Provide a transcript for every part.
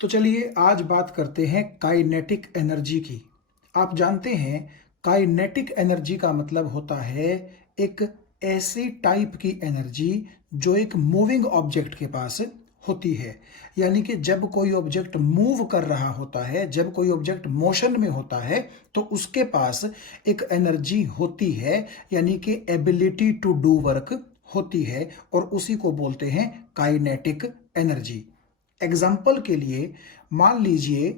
तो चलिए आज बात करते हैं काइनेटिक एनर्जी की। आप जानते हैं काइनेटिक एनर्जी का मतलब होता है एक ऐसी टाइप की एनर्जी जो एक मूविंग ऑब्जेक्ट के पास होती है। यानी कि जब कोई ऑब्जेक्ट मूव कर रहा होता है, जब कोई ऑब्जेक्ट मोशन में होता है तो उसके पास एक एनर्जी होती है, यानी कि एबिलिटी टू डू वर्क होती है और उसी को बोलते हैं काइनेटिक एनर्जी। एग्जाम्पल के लिए मान लीजिए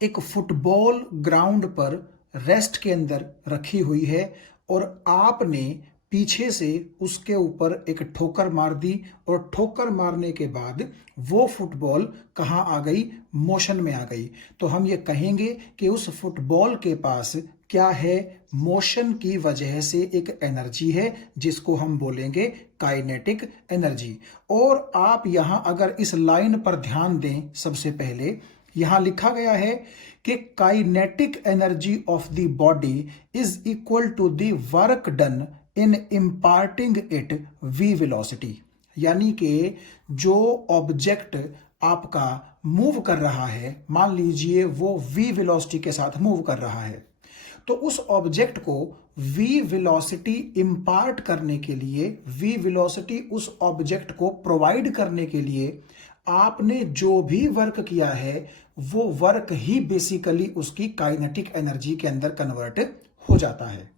एक फुटबॉल ग्राउंड पर रेस्ट के अंदर रखी हुई है और आपने पीछे से उसके ऊपर एक ठोकर मार दी और ठोकर मारने के बाद वो फुटबॉल कहाँ आ गई? मोशन में आ गई। तो हम ये कहेंगे कि उस फुटबॉल के पास क्या है? मोशन की वजह से एक एनर्जी है जिसको हम बोलेंगे काइनेटिक एनर्जी। और आप यहां अगर इस लाइन पर ध्यान दें, सबसे पहले यहां लिखा गया है कि kinetic energy of the body is equal to the work done in imparting it v velocity. यानी कि जो ऑब्जेक्ट आपका मूव कर रहा है, मान लीजिए वो वी वेलोसिटी के साथ मूव कर रहा है, तो उस ऑब्जेक्ट को वी वेलोसिटी इंपार्ट करने के लिए, वी वेलोसिटी उस ऑब्जेक्ट को प्रोवाइड करने के लिए आपने जो भी वर्क किया है वो वर्क ही बेसिकली उसकी काइनेटिक एनर्जी के अंदर कन्वर्ट हो जाता है।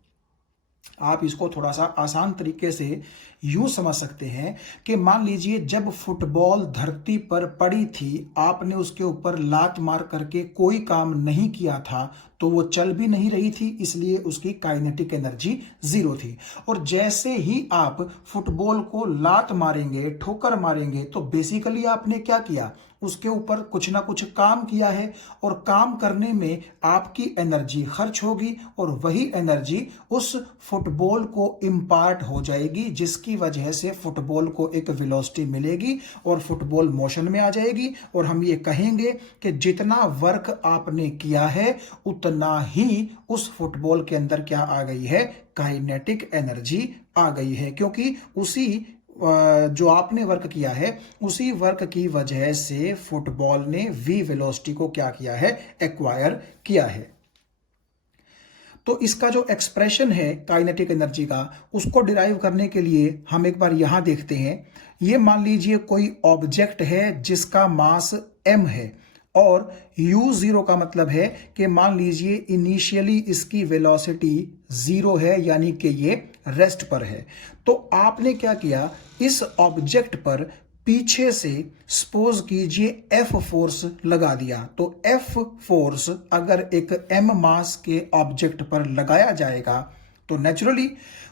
आप इसको थोड़ा सा आसान तरीके से यूं समझ सकते हैं कि मान लीजिए जब फुटबॉल धरती पर पड़ी थी, आपने उसके ऊपर लात मार करके कोई काम नहीं किया था तो वो चल भी नहीं रही थी, इसलिए उसकी काइनेटिक एनर्जी जीरो थी। और जैसे ही आप फुटबॉल को लात मारेंगे, ठोकर मारेंगे, तो बेसिकली आपने क्या किया? उसके ऊपर कुछ ना कुछ काम किया है और काम करने में आपकी एनर्जी खर्च होगी और वही एनर्जी उस फुटबॉल को इंपार्ट हो जाएगी, जिसकी वजह से फुटबॉल को एक वेलोसिटी मिलेगी और फुटबॉल मोशन में आ जाएगी। और हम ये कहेंगे कि जितना वर्क आपने किया है उतना ही उस फुटबॉल के अंदर क्या आ गई है? काइनेटिक एनर्जी आ गई है, क्योंकि उसी जो आपने वर्क किया है उसी वर्क की वजह से फुटबॉल ने वी वेलोसिटी को क्या किया है? एक्वायर किया है। तो इसका जो एक्सप्रेशन है काइनेटिक एनर्जी का, उसको डिराइव करने के लिए हम एक बार यहां देखते हैं। ये मान लीजिए कोई ऑब्जेक्ट है जिसका मास m है और u0 का मतलब है कि मान लीजिए इनिशियली इसकी वेलोसिटी 0 है, यानी कि ये रेस्ट पर है। तो आपने क्या किया? इस ऑब्जेक्ट पर पीछे से सपोज कीजिए F फोर्स लगा दिया। तो F फोर्स अगर एक m मास के ऑब्जेक्ट पर लगाया जाएगा तो नेचुरली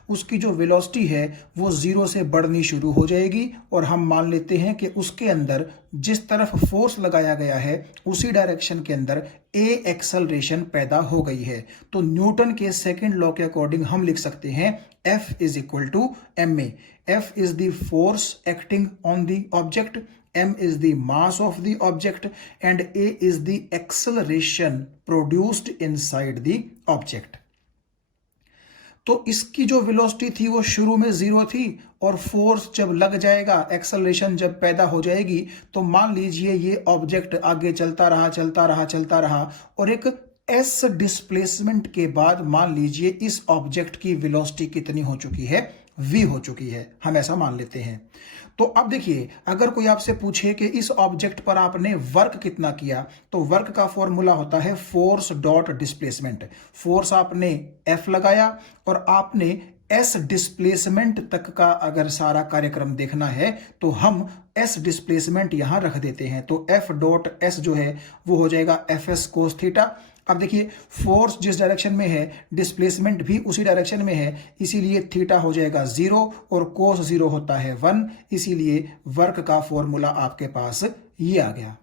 उसकी जो वेलोसिटी है वो 0 से बढ़नी शुरू हो जाएगी और हम मान लेते हैं कि उसके अंदर जिस तरफ फोर्स लगाया गया है उसी डायरेक्शन के अंदर ए एक्सेलरेशन पैदा हो गई है। तो न्यूटन के सेकंड लॉ के अकॉर्डिंग हम लिख सकते हैं F is equal to m a. F is the force acting on the object, m is the mass of the object and a is the acceleration produced inside the object। तो इसकी जो velocity थी वो शुरू में 0 थी और force जब लग जाएगा, एक्सेलरेशन जब पैदा हो जाएगी, तो मान लीजिए ये ऑब्जेक्ट आगे चलता रहा चलता रहा चलता रहा और एक एस डिस्प्लेसमेंट के बाद मान लीजिए इस ऑब्जेक्ट की वेलोसिटी कितनी हो चुकी है? v हो चुकी है, हम ऐसा मान लेते हैं। तो अब देखिए, अगर कोई आपसे पूछे कि इस ऑब्जेक्ट पर आपने वर्क कितना किया, तो वर्क का फॉर्मूला होता है फोर्स डॉट डिस्प्लेसमेंट। फोर्स आपने F लगाया और आपने S डिस्प्लेसमेंट तक का अगर सारा कार्यक्रम देखना है तो हम S डिस्प्लेसमेंट यहां रख देते हैं। तो F डॉट S जो है वो हो जाएगा FS कोस थीटा। अब देखिए, फोर्स जिस डायरेक्शन में है डिस्प्लेसमेंट भी उसी डायरेक्शन में है, इसीलिए थीटा हो जाएगा 0 और कोस 0 होता है 1, इसीलिए वर्क का फॉर्मूला आपके पास ये आ गया।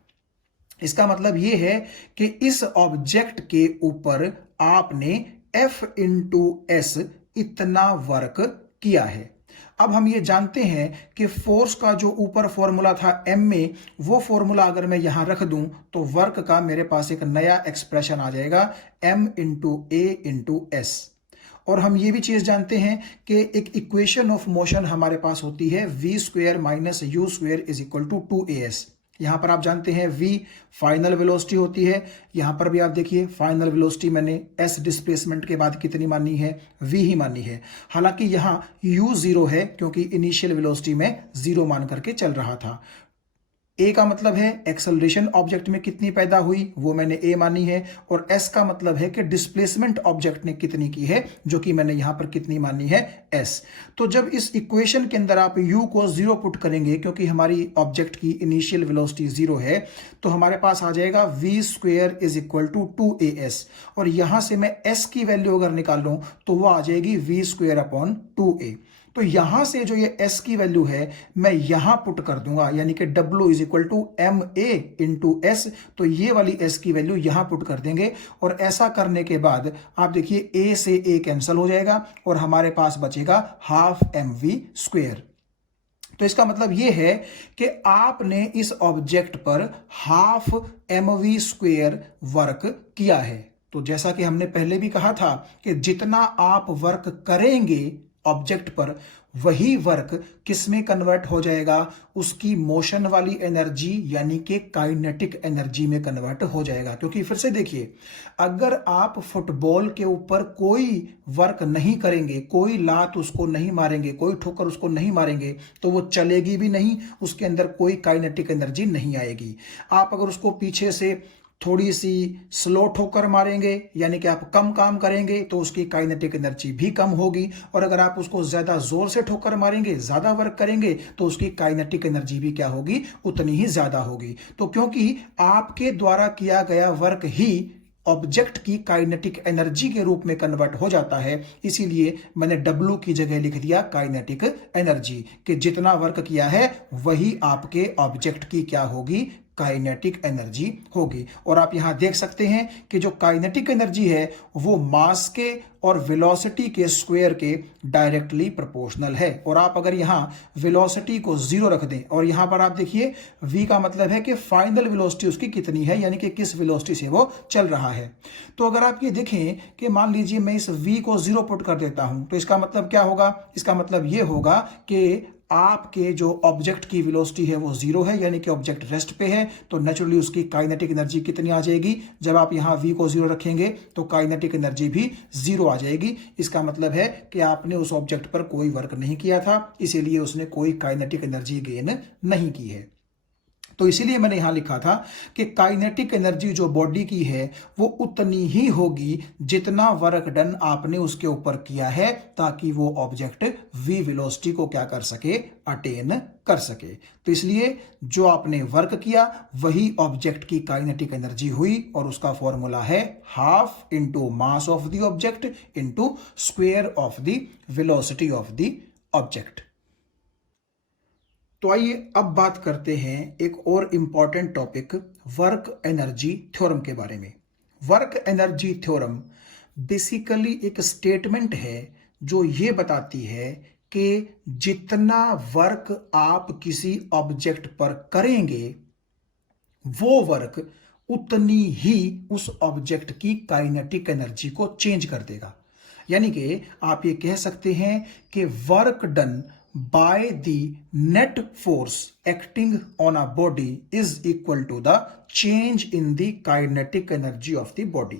इसका मतलब ये है कि इस ऑब्जेक्ट के ऊपर आपने F इंटू S इतना वर्क किया है। अब हम ये जानते हैं कि फोर्स का जो ऊपर फॉर्मूला था m में, वो फॉर्मूला अगर मैं यहां रख दूं तो वर्क का मेरे पास एक नया एक्सप्रेशन आ जाएगा m इंटू ए इंटू एस। और हम ये भी चीज जानते हैं कि एक इक्वेशन ऑफ मोशन हमारे पास होती है v² minus u² is equal to 2as। यहां पर आप जानते हैं v फाइनल वेलोसिटी होती है। यहां पर भी आप देखिए फाइनल वेलोसिटी मैंने s डिस्प्लेसमेंट के बाद कितनी मानी है, v ही मानी है। हालांकि यहां u जीरो है क्योंकि इनिशियल वेलोसिटी में जीरो मान करके चल रहा था। ए का मतलब है एक्सेलरेशन ऑब्जेक्ट में कितनी पैदा हुई, वो मैंने ए मानी है। और एस का मतलब है कि डिस्प्लेसमेंट ऑब्जेक्ट ने कितनी की है, जो कि मैंने यहां पर कितनी मानी है, एस। तो जब इस इक्वेशन के अंदर आप यू को जीरो पुट करेंगे, क्योंकि हमारी ऑब्जेक्ट की इनिशियल वेलोसिटी जीरो है, तो हमारे पास आ जाएगा v square is equal to 2as। और यहां से मैं एस की वैल्यू अगर निकाल लूं तो वो आ जाएगी वी स्क्वेयर अपॉन 2a। तो यहां से जो ये s की वैल्यू है मैं यहां पुट कर दूंगा, यानी कि W is equal to m a into s. तो ये वाली s की वैल्यू यहां पुट कर देंगे और ऐसा करने के बाद आप देखिए a से a कैंसिल हो जाएगा और हमारे पास बचेगा हाफ एम वी स्क्वेयर। तो इसका मतलब यह है कि आपने इस ऑब्जेक्ट पर half m v square work किया है। तो जैसा कि हमने पहले भी कहा था कि जितना आप वर्क करेंगे ऑब्जेक्ट पर, वही वर्क किस में कन्वर्ट हो जाएगा, उसकी मोशन वाली एनर्जी यानी कि काइनेटिक एनर्जी में कन्वर्ट हो जाएगा। क्योंकि फिर से देखिए, अगर आप फुटबॉल के ऊपर कोई वर्क नहीं करेंगे, कोई लात उसको नहीं मारेंगे, कोई ठोकर उसको नहीं मारेंगे, तो वो चलेगी भी नहीं, उसके अंदर कोई काइनेटिक एनर्जी नहीं आएगी। आप अगर उसको पीछे से थोड़ी सी स्लो ठोकर मारेंगे, यानी कि आप कम काम करेंगे, तो उसकी काइनेटिक एनर्जी भी कम होगी। और अगर आप उसको ज्यादा जोर से ठोकर मारेंगे, ज्यादा वर्क करेंगे, तो उसकी काइनेटिक एनर्जी भी क्या होगी, उतनी ही ज्यादा होगी। तो क्योंकि आपके द्वारा किया गया वर्क ही ऑब्जेक्ट की काइनेटिक एनर्जी के रूप में कन्वर्ट हो जाता है, इसीलिए मैंने W की जगह लिख दिया काइनेटिक एनर्जी, कि जितना वर्क किया है वही आपके ऑब्जेक्ट की क्या होगी, काइनेटिक एनर्जी होगी। और आप यहां देख सकते हैं कि जो काइनेटिक एनर्जी है वो मास के और वेलोसिटी के स्क्वायर के डायरेक्टली प्रोपोर्शनल है। और आप अगर यहां वेलोसिटी को जीरो रख दें और यहां पर आप देखिए v का मतलब है कि फाइनल वेलोसिटी उसकी कितनी है, यानी कि किस वेलोसिटी से वो चल रहा है। तो अगर आप ये देखें कि मान लीजिए मैं इस v को जीरो पुट कर देता हूं, तो इसका मतलब क्या होगा, इसका मतलब ये होगा कि आपके जो ऑब्जेक्ट की वेलोसिटी है वो जीरो है, यानी कि ऑब्जेक्ट रेस्ट पे है, तो नेचुरली उसकी काइनेटिक एनर्जी कितनी आ जाएगी, जब आप यहां v को जीरो रखेंगे तो काइनेटिक एनर्जी भी जीरो आ जाएगी। इसका मतलब है कि आपने उस ऑब्जेक्ट पर कोई वर्क नहीं किया था, इसीलिए उसने कोई काइनेटिक एनर्जी गेन नहीं की है। तो इसीलिए मैंने यहां लिखा था कि काइनेटिक एनर्जी जो बॉडी की है वो उतनी ही होगी जितना वर्क डन आपने उसके ऊपर किया है, ताकि वो ऑब्जेक्ट वी वेलोसिटी को क्या कर सके, अटेन कर सके। तो इसलिए जो आपने वर्क किया वही ऑब्जेक्ट की काइनेटिक एनर्जी हुई, और उसका फॉर्मूला है half into mass of the object into square of the velocity of the object. तो आइए अब बात करते हैं एक और important topic, work energy theorem के बारे में। वर्क एनर्जी थ्योरम बेसिकली एक स्टेटमेंट है जो ये बताती है कि जितना वर्क आप किसी ऑब्जेक्ट पर करेंगे वो वर्क उतनी ही उस ऑब्जेक्ट की काइनेटिक एनर्जी को चेंज कर देगा। यानी कि आप ये कह सकते हैं कि work done by the net force acting on a body is equal to the change in the kinetic energy of the body।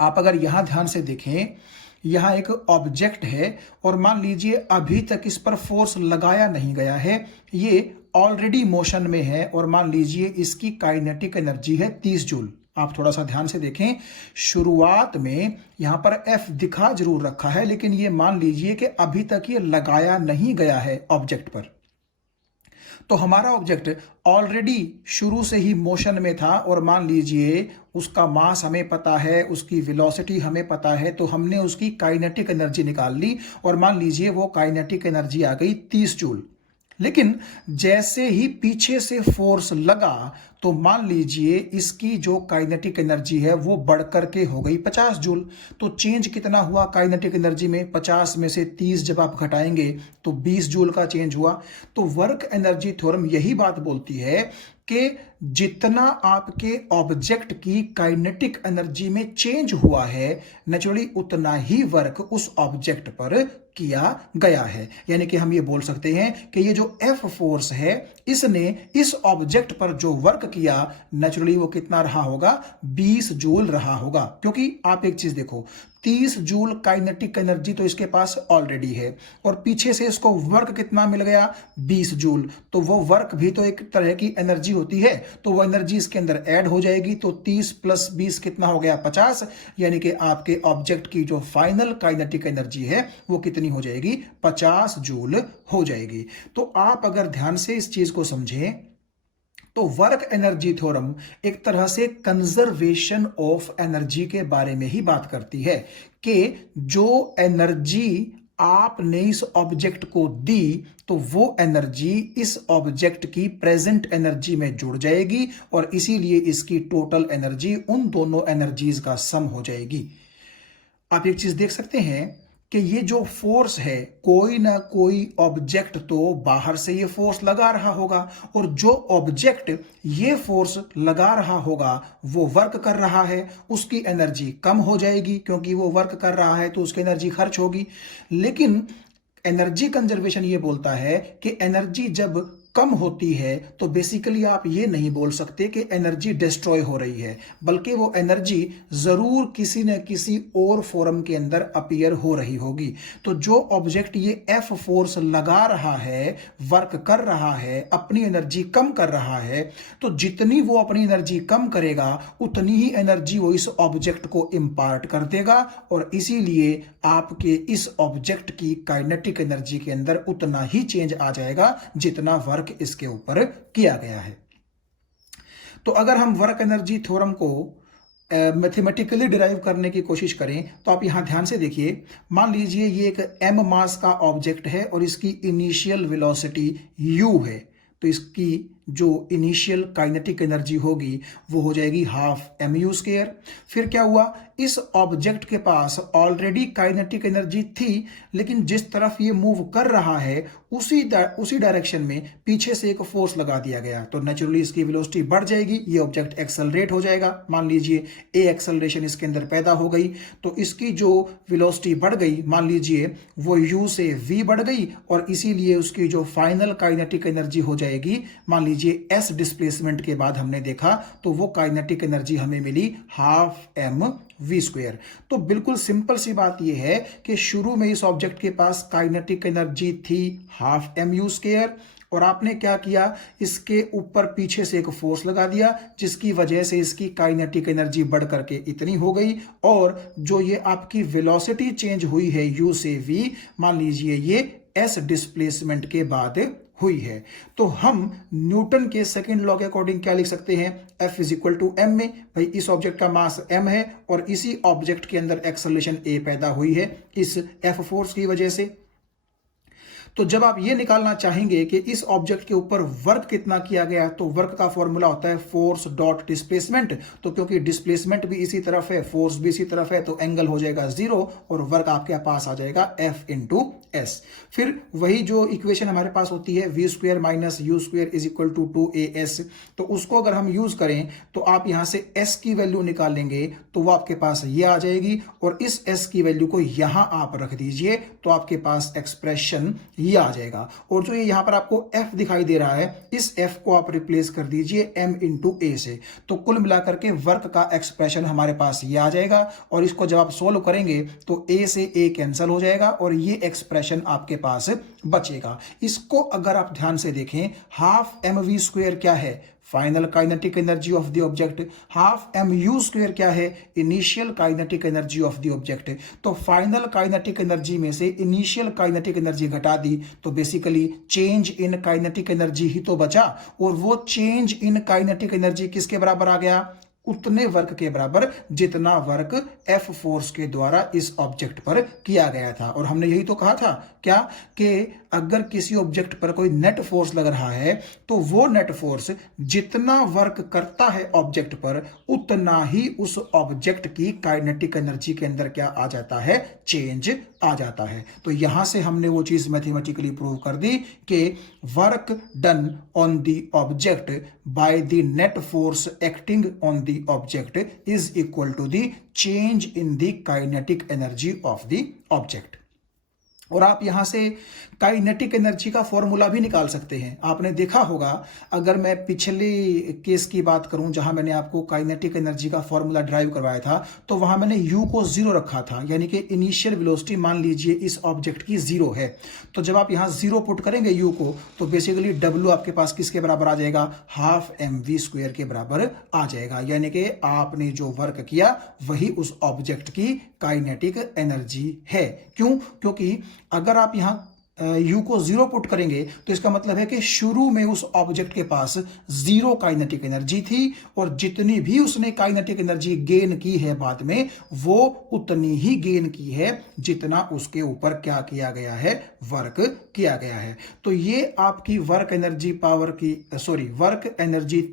आप अगर यहां ध्यान से देखें, यहां एक ऑब्जेक्ट है और मान लीजिए अभी तक इस पर फोर्स लगाया नहीं गया है, ये ऑलरेडी मोशन में है और मान लीजिए इसकी काइनेटिक एनर्जी है 30 जूल। आप थोड़ा सा ध्यान से देखें, शुरुआत में यहां पर F दिखा जरूर रखा है, लेकिन ये मान लीजिए कि अभी तक ये लगाया नहीं गया है ऑब्जेक्ट पर। तो हमारा ऑब्जेक्ट ऑलरेडी शुरू से ही मोशन में था और मान लीजिए उसका मास हमें पता है, उसकी वेलोसिटी हमें पता है, तो हमने उसकी काइनेटिक एनर्जी निकाल ली और मान लीजिए वो काइनेटिक एनर्जी आ गई 30 जूल। लेकिन जैसे ही पीछे से फोर्स लगा तो मान लीजिए इसकी जो काइनेटिक एनर्जी है वो बढ़कर के हो गई 50 जूल। तो चेंज कितना हुआ काइनेटिक एनर्जी में, 50 में से 30 जब आप घटाएंगे तो 20 जूल का चेंज हुआ। तो वर्क एनर्जी थ्योरम यही बात बोलती है कि जितना आपके ऑब्जेक्ट की काइनेटिक एनर्जी में चेंज हुआ है, नेचुरली उतना ही वर्क उस ऑब्जेक्ट पर किया गया है। यानी कि हम ये बोल सकते हैं कि ये जो F फोर्स है इसने इस ऑब्जेक्ट पर जो वर्क किया नेचुरली वो कितना रहा होगा, 20 जूल रहा होगा। क्योंकि आप एक चीज देखो, 30 जूल काइनेटिक एनर्जी तो इसके पास ऑलरेडी है और पीछे से इसको वर्क कितना मिल गया, 20 जूल। तो वो वर्क भी तो एक तरह की एनर्जी होती है, तो वो एनर्जी इसके अंदर ऐड हो जाएगी। तो 30 प्लस 20 कितना हो गया, 50। यानी कि आपके ऑब्जेक्ट की जो फाइनल काइनेटिक एनर्जी है वो कितनी हो जाएगी, 50 जूल हो जाएगी। तो आप अगर ध्यान से इस चीज को समझें तो वर्क एनर्जी थ्योरम एक तरह से कंजर्वेशन ऑफ एनर्जी के बारे में ही बात करती है कि जो एनर्जी आपने इस ऑब्जेक्ट को दी तो वो एनर्जी इस ऑब्जेक्ट की प्रेजेंट एनर्जी में जुड़ जाएगी और इसीलिए इसकी टोटल एनर्जी उन दोनों एनर्जीज का सम हो जाएगी। आप एक चीज देख सकते हैं कि ये जो फोर्स है, कोई ना कोई ऑब्जेक्ट तो बाहर से ये फोर्स लगा रहा होगा और जो ऑब्जेक्ट ये फोर्स लगा रहा होगा वो वर्क कर रहा है, उसकी एनर्जी कम हो जाएगी क्योंकि वो वर्क कर रहा है तो उसकी एनर्जी खर्च होगी। लेकिन एनर्जी कंजर्वेशन ये बोलता है कि एनर्जी जब कम होती है तो बेसिकली आप ये नहीं बोल सकते कि एनर्जी डिस्ट्रॉय हो रही है, बल्कि वो एनर्जी जरूर किसी न किसी और फॉर्म के अंदर अपीयर हो रही होगी। तो जो ऑब्जेक्ट ये एफ फोर्स लगा रहा है, वर्क कर रहा है, अपनी एनर्जी कम कर रहा है, तो जितनी वो अपनी एनर्जी कम करेगा उतनी ही एनर्जी वो इस ऑब्जेक्ट को इम्पार्ट कर देगा और इसीलिए आपके इस ऑब्जेक्ट की काइनेटिक एनर्जी के अंदर उतना ही चेंज आ जाएगा जितना वर्क इसके ऊपर किया गया है। तो अगर हम वर्क एनर्जी थ्योरम को मैथमेटिकली डिराइव करने की कोशिश करें तो आप यहां ध्यान से देखिए, मान लीजिए ये एक m मास का ऑब्जेक्ट है और इसकी इनिशियल वेलोसिटी u है, तो इसकी जो इनिशियल काइनेटिक एनर्जी होगी वो हो जाएगी हाफ mu स्क्वायर। फिर क्या हुआ, इस ऑब्जेक्ट के पास ऑलरेडी काइनेटिक एनर्जी थी, लेकिन जिस तरफ ये मूव कर रहा है उसी डायरेक्शन में पीछे से एक फोर्स लगा दिया गया, तो नेचुरली इसकी वेलोसिटी बढ़ जाएगी, ये ऑब्जेक्ट एक्सेलरेट हो जाएगा। मान लीजिए ए एक्सेलरेशन इसके अंदर पैदा हो गई तो इसकी जो वेलोसिटी बढ़ गई, मान लीजिए वो u से v बढ़ गई और इसीलिए उसकी जो फाइनल काइनेटिक एनर्जी हो जाएगी, मान लीजिए s डिस्प्लेसमेंट के बाद हमने देखा तो वो काइनेटिक एनर्जी हमें मिली हाफ mv स्क्वायर। तो बिल्कुल सिंपल सी बात यह है कि शुरू में इस ऑब्जेक्ट के पास काइनेटिक एनर्जी थी हाफ mu स्क्वायर और आपने क्या किया, इसके ऊपर पीछे से एक फोर्स लगा दिया जिसकी वजह से इसकी काइनेटिक एनर्जी बढ़ करके इतनी हो गई और जो ये आपकी वेलोसिटी चेंज हुई है u से v, मान लीजिए ये s डिस्प्लेसमेंट के बाद हुई है। तो हम न्यूटन के सेकंड लॉ के अकॉर्डिंग क्या लिख सकते हैं, F is equal to m में, भाई इस ऑब्जेक्ट का मास m है और इसी ऑब्जेक्ट के अंदर एक्सेलरेशन a पैदा हुई है इस F फोर्स की वजह से। तो जब आप ये निकालना चाहेंगे कि इस ऑब्जेक्ट के ऊपर वर्क कितना किया गया, तो वर्क का फॉर्मूला होता है फोर्स डॉट डिस्प्लेसमेंट। तो क्योंकि डिस्प्लेसमेंट भी इसी तरफ है, फोर्स भी इसी तरफ है, तो एंगल हो जाएगा 0 और वर्क आपके पास आ जाएगा F इंटू एस। फिर वही जो इक्वेशन हमारे पास होती है v square minus u square is equal to 2as, तो उसको अगर हम यूज करें तो आप यहां से s की वैल्यू निकालेंगे तो वो आपके पास ये आ जाएगी और इस s की वैल्यू को यहां आप रख दीजिए तो आपके पास एक्सप्रेशन ये आ जाएगा। और जो ये यहां पर आपको f दिखाई दे रहा है, इस f को आप रिप्लेस कर दीजिए m इंटू a से, तो कुल मिलाकर के वर्क का एक्सप्रेशन हमारे पास ये आ जाएगा। और इसको जब आप सोल्व करेंगे तो a से a कैंसिल हो जाएगा और ये एक्सप्रेशन आपके पास बचेगा। इसको अगर आप ध्यान से देखें, हाफ mv स्क्वायर क्या है, final kinetic energy of the object, half mu square क्या है, initial kinetic energy of the object. तो फाइनल काइनेटिक एनर्जी में से इनिशियल काइनेटिक एनर्जी घटा दी तो basically change in kinetic energy ही तो बचा और वो चेंज इन काइनेटिक एनर्जी किसके बराबर आ गया, उतने वर्क के बराबर जितना वर्क F फोर्स के द्वारा इस ऑब्जेक्ट पर किया गया था। और हमने यही तो कहा था क्या, कि अगर किसी ऑब्जेक्ट पर कोई नेट फोर्स लग रहा है तो वो नेट फोर्स जितना वर्क करता है ऑब्जेक्ट पर उतना ही उस ऑब्जेक्ट की काइनेटिक एनर्जी के अंदर क्या आ जाता है, चेंज आ जाता है। तो यहां से हमने वो चीज मैथमेटिकली प्रूव कर दी कि work done on the object by the net force acting on the object is equal to the change in the kinetic energy of the object. और आप यहां से काइनेटिक एनर्जी का फॉर्मूला भी निकाल सकते हैं। आपने देखा होगा, अगर मैं पिछले केस की बात करूं जहां मैंने आपको काइनेटिक एनर्जी का फॉर्मूला ड्राइव करवाया था, तो वहां मैंने u को 0 रखा था, यानी कि इनिशियल वेलोसिटी मान लीजिए इस ऑब्जेक्ट की 0 है। तो जब आप यहां 0 पुट करेंगे u को, तो बेसिकली w आपके पास किसके बराबर आ जाएगा, हाफ mv² के बराबर आ जाएगा। यानी कि आपने जो वर्क किया वही उस ऑब्जेक्ट की काइनेटिक एनर्जी है। क्यों? क्योंकि अगर आप यहां u को 0 पुट करेंगे तो इसका मतलब है कि शुरू में उस ऑब्जेक्ट के पास 0 काइनेटिक एनर्जी थी, और जितनी भी उसने काइनेटिक एनर्जी गेन की है बाद में, वो उतनी ही गेन की है जितना उसके ऊपर क्या किया गया है, वर्क किया गया है। तो ये आपकी वर्क एनर्जी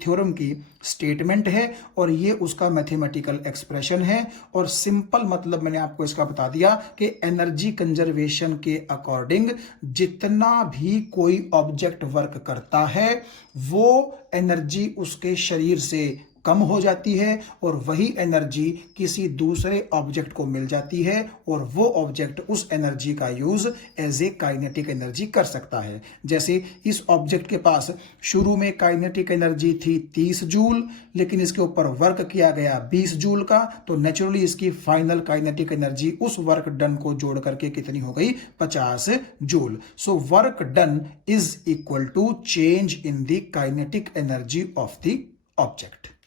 थ्योरम की स्टेटमेंट है, और ये उसका मैथमेटिकल एक्सप्रेशन है। और सिंपल मतलब मैंने आपको इसका बता दिया कि एनर्जी कंजर्वेशन के अकॉर्डिंग जितना भी कोई ऑब्जेक्ट वर्क करता है, वो एनर्जी उसके शरीर से कम हो जाती है, और वही एनर्जी किसी दूसरे ऑब्जेक्ट को मिल जाती है, और वो ऑब्जेक्ट उस एनर्जी का use as a kinetic energy कर सकता है। जैसे इस ऑब्जेक्ट के पास शुरू में काइनेटिक एनर्जी थी 30 जूल, लेकिन इसके ऊपर वर्क किया गया 20 जूल का, तो नेचुरली इसकी फाइनल काइनेटिक एनर्जी उस वर्क डन को जोड़ करके कितनी हो गई, 50 joule. So work done is equal to change in the kinetic energy of the object.